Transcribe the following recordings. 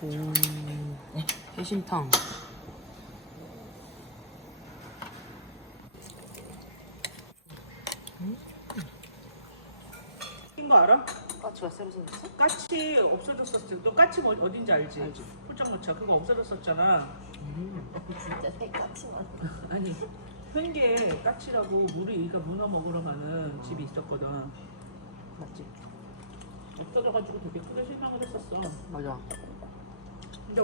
오, 해심탕. 낀거 알아? 까치가 새로 생겼어? 까치 없어졌었지. 너 까치 뭐 어딘지 알지? 알지. 홀짝무차 그거 없어졌었잖아. 진짜 새까치만. 아니 횡계 까치라고 우리가 문어 먹으러 가는 집이 있었거든. 맞지? 없어져가지고 되게 크게 실망을 했었어. 맞아. 근데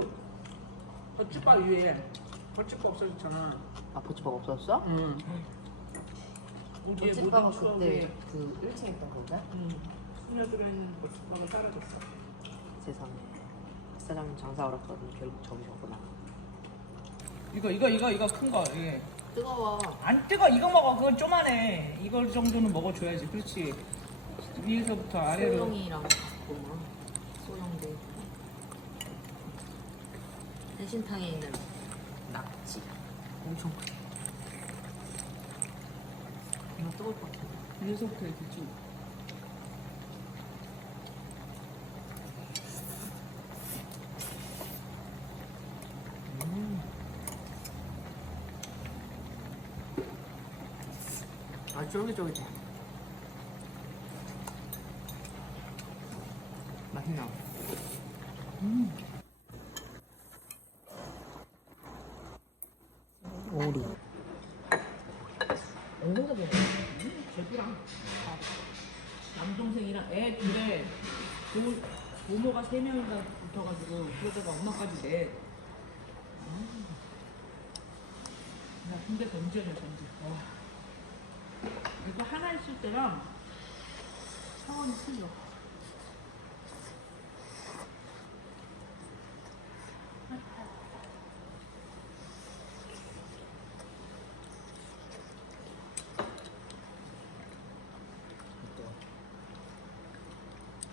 덧주바 위에 덧주바 없어졌잖아. 아, 버치밥 없었어? 응. 우리의 모든 추억이 그때 그 1층에 있던 건가? 응. 스며들어 있는 덧주바가 사라졌어. 세상에. 사장님 장사 어렵거든. 결국 접으셨구나. 이거 이거 이거 이거 큰 거. 예. 뜨거워. 안 뜨거 이거 먹어 그건 쪼만해 이걸 정도는 먹어줘야지 그렇지 위에서부터 아래로 소영이랑 갖고 소영도 해신탕에 있는 낙지. 엄청 크다. 이거 뜨거울 것 같아. 위에서부터 이렇게 쭉 아, 쫄깃쫄깃해. 맛있나? 오리. 얼마나 먹어? 제주랑 남동생이랑 애 둘에 고, 고모가 세 명이나 붙어가지고 그러다가 엄마까지 넷 음. 나 근데 전쟁이야 전쟁 와. 이거 하나 있을 때랑 상황이 틀려 일제가 또 어, 어, 어. 그래. 이 친구가 맞아. 친구랑 도벽을 하나 주면 돼. 어, 이거 왜? 내가 너무 잘 내가 서울 가면 너무 지금 아직 가면 가는 거냐?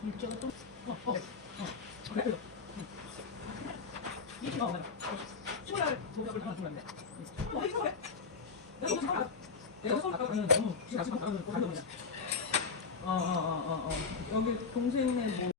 어, 어, 어, 어, 어. 동생네 뭐